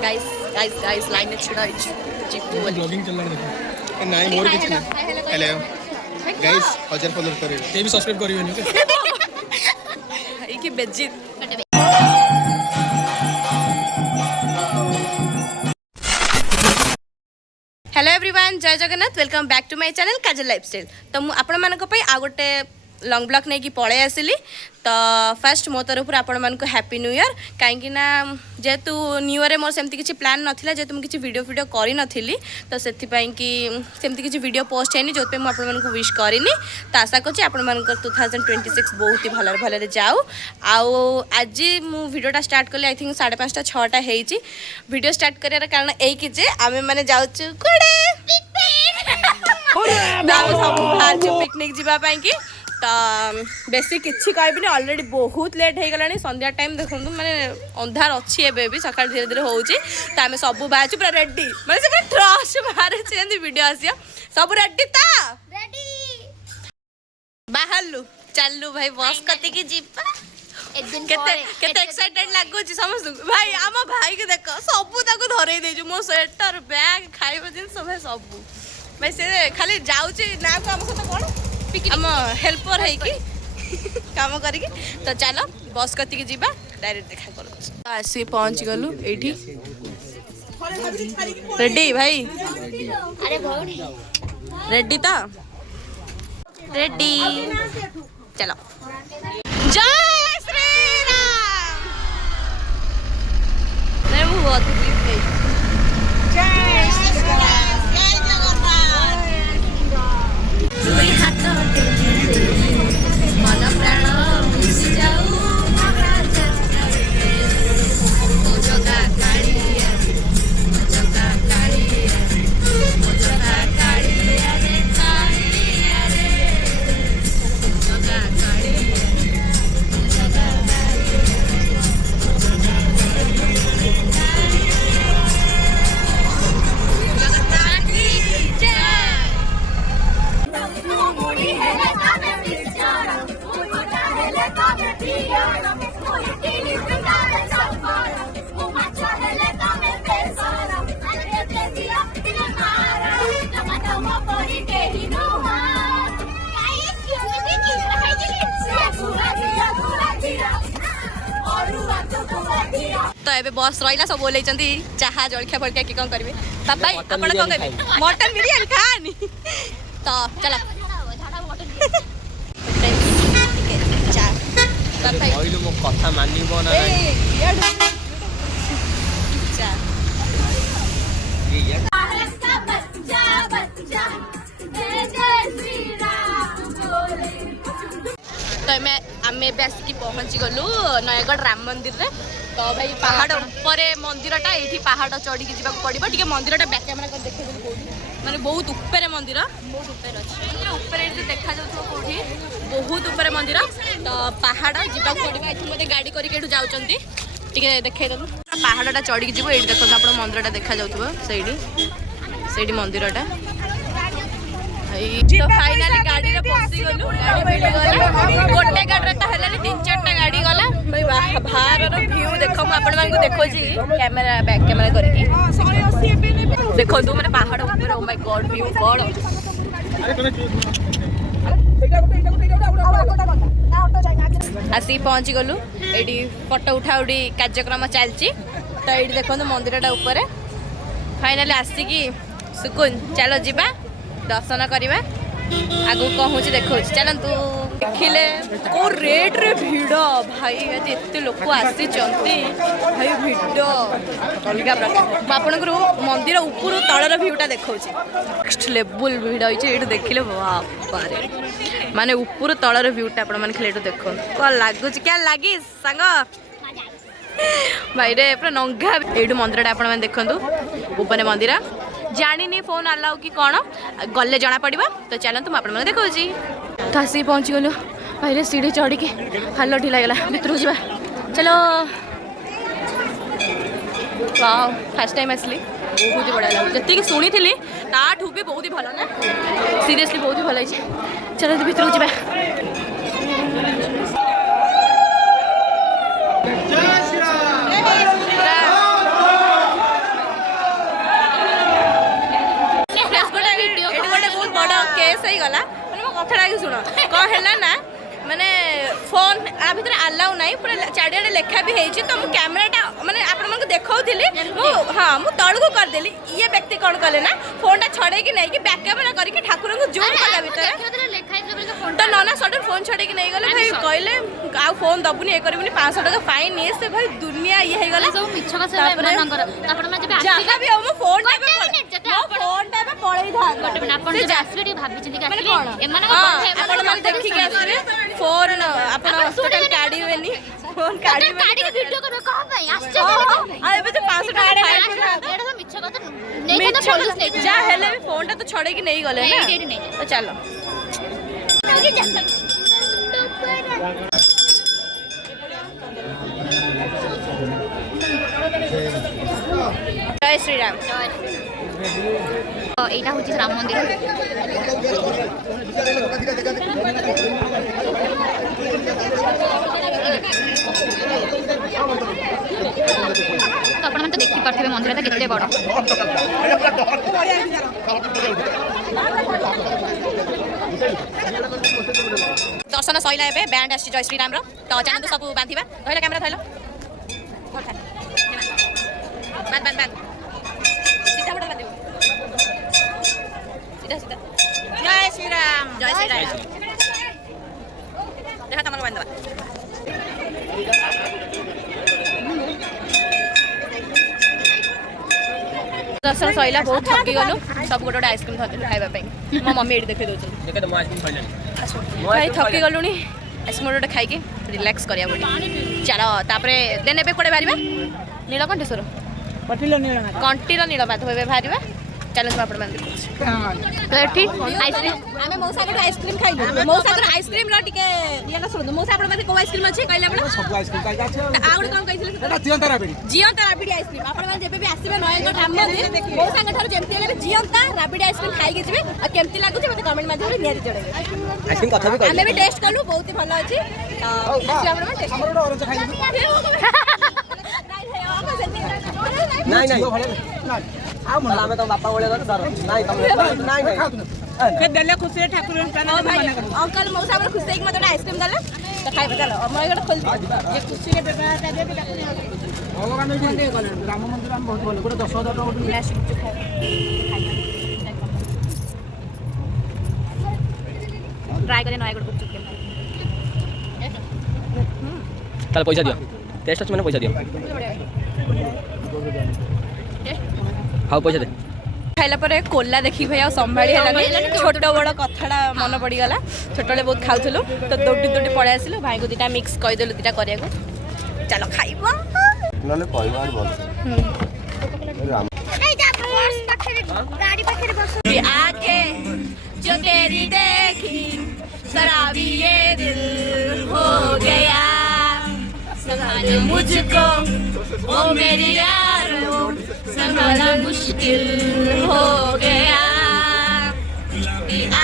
Guys guys guys line में छिड़ा चिप्पू blogging चल रहा देखो नाइ मोर किछ ना हेलो गाइस 1000 फॉलोअर करे ते भी सब्सक्राइब करियो भाई की बेइज्जत हेलो एवरीवन जय Jagannath welcome back to my channel Kajal lifestyle तो आपण मानक पई आ गोटे लॉन्ग ब्लॉग नहीं कि पळे आसिली तो फर्स्ट मो तरफ आपण मानक हैप्पी न्यू ईयर कहीं ना जेहेतु न्यू ईयर मोर सेमती किसी प्लान नथिला जेहेतु मुझे किसी वीडियो करी नथिली तो सेति पई कि सेमती किसी वीडियो पोस्ट हैनी जो पे मु आपण मानक विश करिनी तो आशा करछि आपण मानक 2026 बहुत ही भलरे भलरे जाऊ आउ आज मु वीडियोटा स्टार्ट कले आई थिंक 5:30 6टा हेची वीडियो स्टार्ट करियार कारण एई कि जे आमे माने जाउछु कोडे पिकनिक जीवा पई कि तो बेसी किसी कहबी ऑलरेडी बहुत लेट हो गलानी संध्या टाइम देखो मैंने अंधार अच्छी एबे भी सकाळ धीरे धीरे होउची तो आमे सब बाजू पूरा रेडी माने से ट्रस्ट मारे छेंदी वीडियो आसिया सब रेडी ता रेडी बाहरलु चललु भाई बस कति की जीपा केते एक्साइटेड लागो छी समझ भाई आमा भाई के देखो सब ताको धरै देजु मो स्वेटर बैग खाइबो दिन सब सब भाई से खाली जाउची ना को हम सत कोन हम हेल्पर है कि काम करिकी तो चलो बस कति जीवा डायरेक्ट देखा कर आसी पहुंच गलु एठी रेडी भाई अरे भौणी रेडी तो रेडी चलो जय श्री राम नहीं वो बहुत जय श्री राम जय जगन्नाथ दुई हाथ मन प्राण मिशि जाऊ जगा कालिया जगा कालिया जगा कालिया रे कालिया रे जगा कालिया जगा तो एबे बस रहिला सब बोलै चंदी चाहा जलखिया फलखिया की कोन करबे पापा आपण कोन करबे मटन बिरयानी खानी तो चलो कहलु मो कथा मानिबो ना तो मैं आमे बेस की पहुंची गलु नयगढ़ राम मंदिर रे तो भाई पहाड़ ऊपर मंदिरटा ये पहाड़ चढ़ी जावा पड़ो टी मंदिरटा बैक कैमेरा कर देखे माने बहुत ऊपर मंदिर बहुत ऊपर अच्छे ऊपर देखा जाऊ कौटी बहुत ऊपर मंदिर तो पहाड़ जावा पड़ा ये मत गाड़ी करके जाऊँगी टे देखे दू पहाड़टा चढ़ी जीव ये देखो आप मंदिरटा देखा जाऊ से मंदिरटा तो फाइनली गाड़ी रे पसी गलु गाड़ी गोटे गाड़ी तो हेलानी 3-4टा गाड़ी गला भाई बाहर रो व्यू देखो म आपण मानको देखो जी कैमरा बैक कैमरा करके देखो तू माने पहाड़ ऊपर ओ माय गॉड व्यू बड़ आसी पहुंची गलु एडी फोटो उठा उडी कार्यक्रम चलची तो एडी देखो मंदिरटा ऊपर फाइनली आसी की सुकुन चलो जीवा दर्शन करवा आगु कहूँ देखो चलतु देखिले को रेट रे भिड़ भाई एत लोक आसी भाई भिड़ अलग प्रकार आपंकर मंदिर ऊपर तलर भ्यूटा देखा नेक्स्ट लेवल भिड़ ये देखिले बापरे माने ऊपर तलर भ्यूटा आप देखो कौन लगुच क्या लगी सांग भाई रे पूरा नंगा ये मंदिरटा आप देखु ऊपर मंदिर जानी फोन अलाउ कि कौन गले जना पड़ा तो चलते मुझे देखा तो आसी पहुँची गलु भाई सीढ़ी चढ़ी के हाल ढिला गला भितर जा चलो फास्ट टाइम आसली बहुत ही बढ़िया लगे जी शुणी थी ताठू भी बहुत ही भल ना सीरियसली बहुत ही भल चलो भितर जा गोटे बहुत बड़ केस हो गला मैंने मो कथा शुण कौन है ना माने फोन आ भीतर अलाउ ना पूरा चारिड़े लेखा भी होती तो मुझे कैमेराटा माने आपण देखी हाँ मुझे तौक करदेली ये व्यक्ति कौन कले ना फोनटा छड़े नहीं कि बैक कैमेरा करके ठाकुर को जूम कला भीतर तो नना सडन फोन छड़े नहीं गले भाई कहले आ फोन दबुनी ये करबुनी 500 टका फाइन ये से भाई दुनिया ये हे गला सब मिछ का सब आपण में जब जहां भी हो मो फोन पे पळई था गोटे मिनट आपण जब आसबे भाबी चिंती का आसबे एमान आपण माने देखि के आसबे फोन आपण टोटल काढी वेनी फोन काढी काढी के वीडियो करो कह भाई आश्चर्य आ एबे तो 500 टका फाइन एडा तो मिछ का तो नहीं तो पुलिस नहीं जा हेले भी फोन टा तो छड़े के नहीं गले ना नहीं तो चलो जय श्री राम এইটা হচ্ছে রাম মন্দির তো আপনারা তো দেখতে পারতেন মন্দিরটা কেতে বড় दर्शन सैला ए बैंड आसी जय श्री राम तो चैनल तो सब बांधिबा धइला कैमरा धइला बांध बांध बांध सीधा बड़ा बांधिबो सीधा सीधा जय श्री राम देखा तमन बांधबा दर्शन सैला बहुत थकी गलु सब गोटे गोटे आइसक्रीम धरदेलु खाइबा पई मो मम्मी एडी देखे दोछ देखे तो मो आइसक्रीम खाइलानी भाई थकी गलुनी आइसक्रीम गोटे खाइके रिलैक्स करिया बोली चलो तापरे देन एबे कोडे बारिबा नीलकंठेश्वर कंटीर नीलमाधव एबे बारिबा चलो आपण मान तो एठी आइसक्रीम आमे मौसा गोटे आइसक्रीम खाइलु मौसा गोटे आइसक्रीम रो टिके येला सुन मौसा आपण माथे को आइसक्रीम अछि कहले आपण सब आइसक्रीम खाइ जाछ आ गोटे कोन कहिसले एटा जियंता राबिडी आइसक्रीम आपण मान जेबे भी आसीबे नयगढ़ राम मंदिर मौसा गठार जेमति हेले जियंता राबिडी आइसक्रीम खाइ के जेबे आ केमति लागु जे मते कमेंट माध्यम रे नियारी जणेबे आइसक्रीम कथा भी कहले आमे भी टेस्ट कलु बहुत ही भलो अछि आपण मान टेस्ट हमरो ऑरेंज खाइ नहीं आ मला आमे तो बापा बोले तो डर नहीं तुम नहीं फिर देले खुशी ठाकुर अंकल मौसा हमर खुशी एक मत आइसक्रीम दले तो खाइ चलो हम एगो खोल ये खुशी के बेटा दे भगवान ने दे गले राम मंदिर हम बहुत बोले गोटे 10,000 टका ग्लास ट्राई करे नया गोटे चुके ताले पैसा दियो टेस्ट अछि माने पैसा दियो हाउ पैसा दे खाइला पर कोला देखी भैया संभाली हलानी छोट बड़ कथाटा मन पड़ी गला छोटले बहुत खाउथलु तो दौड़ी दौड़ी पळे आसिलु भाई को दिटा मिक्स कहि देलु दिटा करिया को चलो खाइबो नले परिवार बोल এই যা বস পাখরে গাড়ি পাখরে বস आके जो तेरी देखी शराबी ये दिल हो गया संभाल मुझको ओ मेरी यारो संभालना मुश्किल हो गया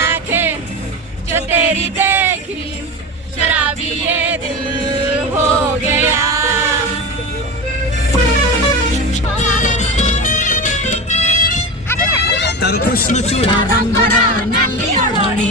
आंखें जो तेरी देखी शराबी ये दिल हो गया तर कृष्ण चूड़ा रंगरा नाली ओढ़नी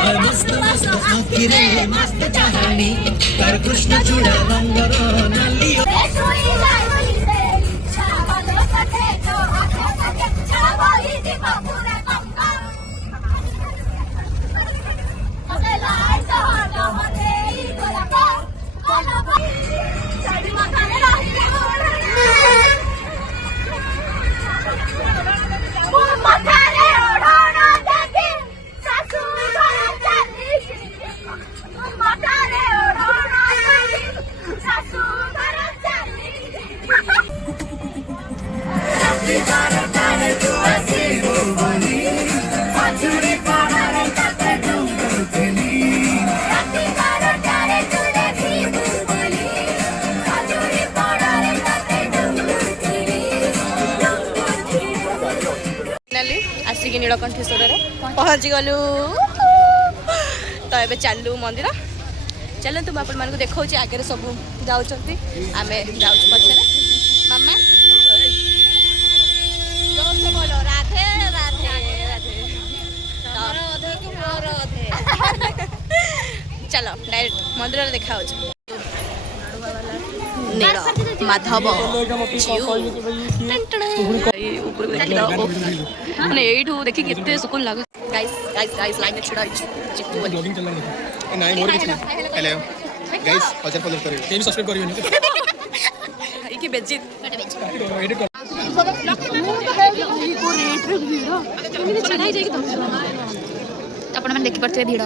और मस्त मस्त आँखी रे मस्त चाहनी तर कृष्ण चूड़ा रंगरा नाली आसिक नीलकंठेश्वर पहुँची गलु तो ये चलू मंदिर चलतु मुझे आपको देखा आगे सब जाऊँ आम जाऊँ पछे मामा बोलो राधे राधे चलो डायरेक्ट मंदिर देखा नील माधव मैंने यू देखिए केते सुकून लागु गाइस गाइस गाइस लाइन में छिड़ा चिट्टू बोली हेलो गाइस हजार 15 करियो केम सब्सक्राइब करियो की बेजित ଆପଣ ମାନେ ଦେଖିପାରୁଥିବେ ଭିଡ଼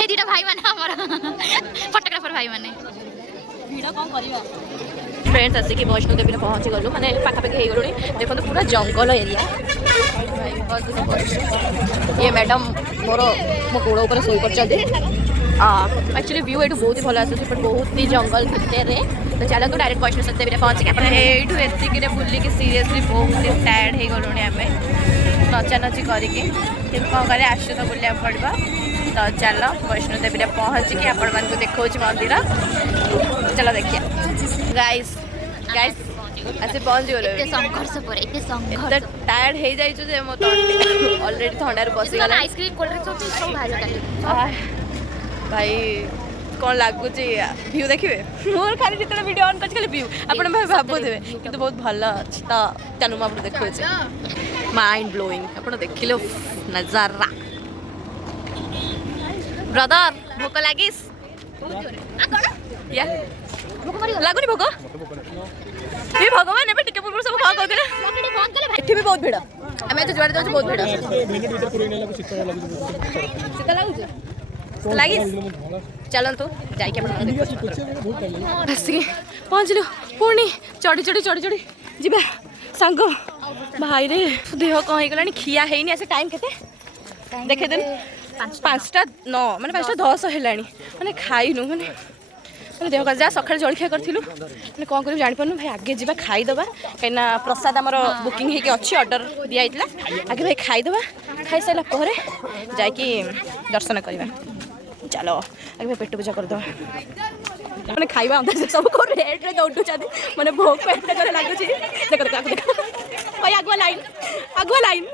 ଏ ଦିଟା ଭାଇମାନେ ଆମର ଫଟୋଗ୍ରାଫର ଭାଇମାନେ फ्रेंड्स आसिक वैष्णो देवी पहुँची गलु मैंने पाखापाखि हो गलुणी देखो पूरा जंगल एरिया ये मैडम मोर मो गोड़ ऊपर शोई पड़े एक्चुअली व्यू ये बहुत ही भल आसूँ बट बहुत ही जंगल भितर तो चलते डायरेक्ट वैष्णो देवी पहुँचिक यू एतिक बुलिकी सीरीयसली बहुत ही टायर्ड हो गलुणी आम नचानची करके कौन करें आसु तो बुलिया पड़ा तो चल वैष्णो देवी पहुँचिकी आपण मानक देखा मंदिर चलो देखिए गाइस गाइस आसे पहुँच गलो ଏତେ ସଂଘର୍ଷ ପରେ ଏତେ ସଂଘର୍ଷ टायर्ड हो जाइए मो तंटी ऑलरेडी थंडार बसीगला ଆଇସ୍କ୍ରିମ୍ କୋଲ୍ଡ ଡ୍ରିଙ୍କ୍ସ ସବୁ ବାହାରିବ କାଲି भाई कौन लगुच व्यू देखिए मोर खाली जितना वीडियो ऑन कर व्यू आपण भावुथे कि बहुत भल अच्छी तो चलू मुझे देखा माइंड ब्लोइंग आप देखिले नजारा ब्रदर भोक लगिस लगुनि भोक ये भगवान ए टिके पूर्व सब खा करके एठी भी बहुत भीड़ आम तो जुआड़े जाऊँ बहुत भीड़ शीत लगुच लगी चलतु जाइए पहुँचलु पुणी चढ़ी चढ़ी चढ़ी चढ़ी जीवा सांग भाई रे देह कौन होगा खिया है टाइम के देखे दिन 5टा 9 मैंने 5टा 10 है मैंने खाइनु मैंने देह का जहाँ सका जलखिया करूँ मैंने कौन कर जापारू भाई आगे जावा खाईदे कहीं प्रसाद आमर बुकिंग होगी अच्छी ऑर्डर दिया आगे भाई खाईदे खाई सारा जाकि दर्शन करवा चलो आगे भाई पेट पूजा करदे मैंने खाइबा अंदाज सब को रेट रे दौड़ू मैंने भोक एते करे लागुची देख देख देख भाई आगुआ लाइन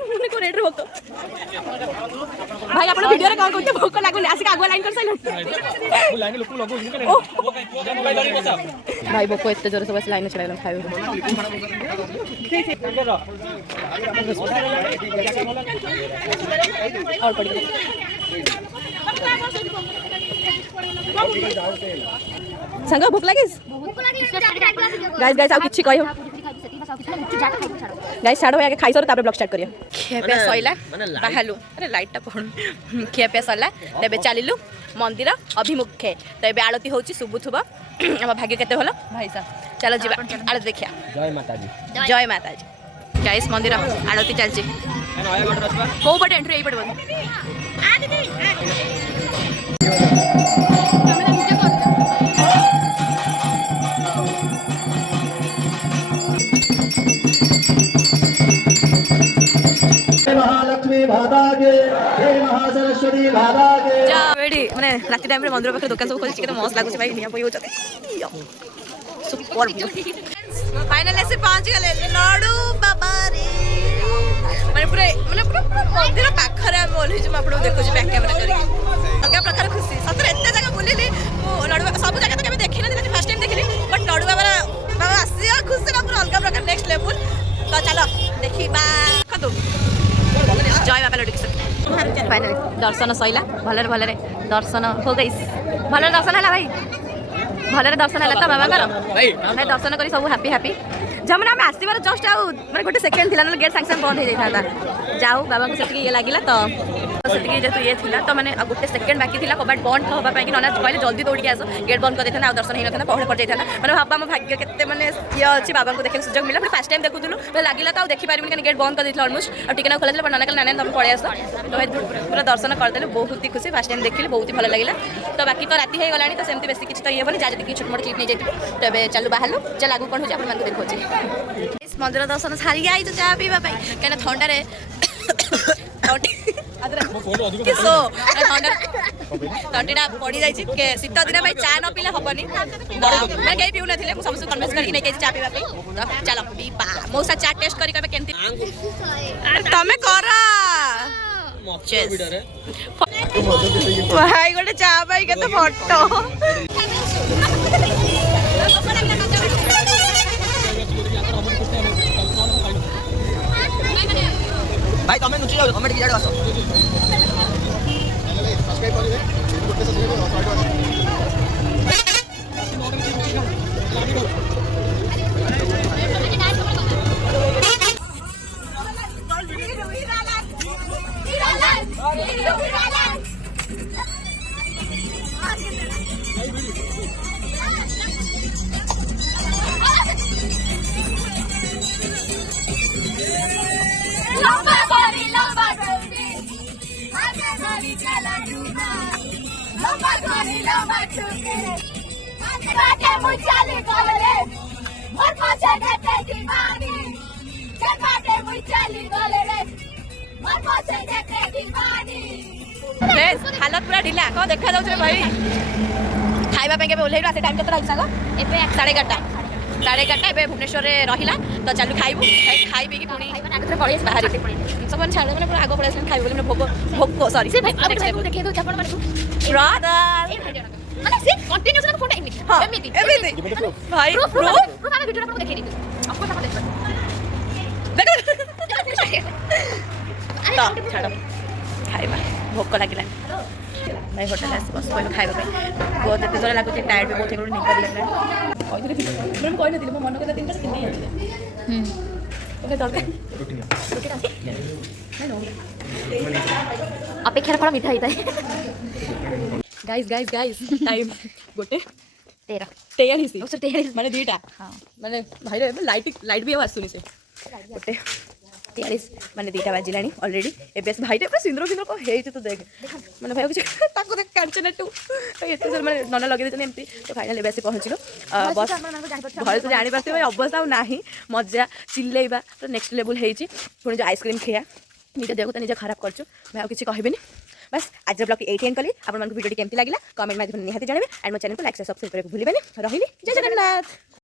मैंने को रेट रे भोक भाई अपन वीडियो रे काम करते भोक लागुनी आसिक आगुआ लाइन कर साइलो लाइन लोक लगो भाई भोक एते जोर से बस लाइन चला खाइबो और पड़ी संग भूख लगिस गाइस गाइस आ किछि कहियो गाइस छाड़ो आगे खाई सर तापर ब्लॉग स्टार्ट करियो खिया पे सइला बाहालु अरे लाइट टा पहन खिया पे सइला तबे चलिलु मंदिर अभिमुखे तबे आरती होची सुबुथुबा हम भाग्य केते भलो भाई साहब चलो जीवा आरती देखिया जय माता जी गाइस मंदिर आरती चलची को पटे एंट्री एई पड़बो आ दीदी महालक्ष्मी भादा के हे महासरस्वती भादा के मैंने राति टाइम मंदिर पाखे दुकान सब खोली मस्त लगुच भाई निया पई होचते सुपर फाइनली से पहुंच गले लड्डू बाबा रे माने पूरा मंदिर पाखरे हम ओल्ही जो आपन देखो जी बैक कैमरा करी अलग प्रकार खुशी सतरे एते जगह बुलिली लड्डू सब जगह तो केबे देखि न दिला फर्स्ट टाइम देखिली बट लड्डू बाबा आसी खुशी ना पूरा अलग प्रकार नेक्स्ट लेवल तो चलो देखिबा कतो जय बाबा लड्डू फाइनली दर्शन सैला भलरे भलरे दर्शन हो गई भलरे दर्शन है भाई भलरे दर्शन है तो बाबा भाई दर्शन करी सब हैप्पी हैप्पी जब मैंने आसबार जस्ट आउ मैंने गोटे सेकेंड थी गेट साଙ୍ଗे साଙ୍ଗे बंद हो जाता जाऊ बाबा को से ये लगे तो जेहतु ये थी तो मैंने गोटे सेकेंड बाकी थी कबाट बंद होगा कि नना कहले जल्दी दौड़ी आस गेट बंद कर देता दर्शन हो ना पहले पड़ जाता मैंने भाबा मो भाग्य के मैंने ये अच्छी बाबा को देखने सुजोग मिला फास्ट टाइम देखुलू लगे तो देखी पारि गेट बंद कर देती अलमोस्ट और टिके खोला नाना कहले नाना तुम पड़े आस तो पूरा दर्शन करदे बहुत ही खुशी फास्ट टाइम देखिली बहुत ही भल लगे तो बाकी तो राति हो गला तो सेमती बेस किसी तो ये बोली जहाँ जी छोट मोट चीज नहीं जाती तो चलू बाहर चल आगू कौन हो देखो मंदिर दर्शन सारी आई तो चाह पीवा कहीं थंडारे कि सो तंटीटा पड़ी जाइए शीत दिन में चा न पीले हेनी मैं कहीं पीऊ ना सब कन्वेन्स करके चा पीवा तो चलो पीवा मौसा चा टेस्ट करके केमती तमें कर भाई गोटे चा पाई केते फोटो भाई तुम नुची जाओ तुम टिके आसो सब्सक्राइब करिवे गोटे हालत पूरा ढिला कौन देखा जाऊे भाई खाइबा पे ओह्लैलु आसे टाइम केते साग एबे 11:30 एबे भुवनेश्वर रे रहिला तो चलु खाइबु खाइ पी कि पुणी बाहर सब छाड़ मैंने पूरा आग पड़े खाइबु बोले भोक भोक सॉरी से भाई देखे दो अपन माने ब्रदर माने से कंटिन्यूस ना फोटो एमिति भाई प्रूफ आमे वीडियो आपको देखे दी आपको सब देखो छाड़ खाइबा भोक लगिला भाई होटल आस बस कोई खाइबा बहुत एते जोर लागुचे टायर्ड भी बहुत एगो निकल लागला मैं कोई नहीं मो मन को तीन बस किने ओके दरकार अपेक्षार फल मिठा होता है गाइस टाइम गोटे 13 माने दीटा माने भाई रे लाइट भी आसुनी से गोटे 43 माने दीटा बाजिलानी ऑलरेडी एबेस भाई रे सिंदूर को हेइ तो देख माने भाई कुछ ताको देख कांचना टू एते सर माने नना लगे देते एमती तो फाइनली एबेस पहुंचलो बस घर तो जानी पारते भाई अवस्था नाही मजा चिल्लेबा तो नेक्स्ट लेवल हेइची पुणी जो आइसक्रीम खिया निजे देखो तो निजे खराब करछु मैं आ किछि कहबेनी बस आज ब्लॉग एट एंड कली आपन मन को वीडियो केमती लागिला कमेंट में निहाती जानबे एंड मो चैनल को लाइक सब्सक्राइब करे भूलिबेनी रहिली जय जगन्नाथ।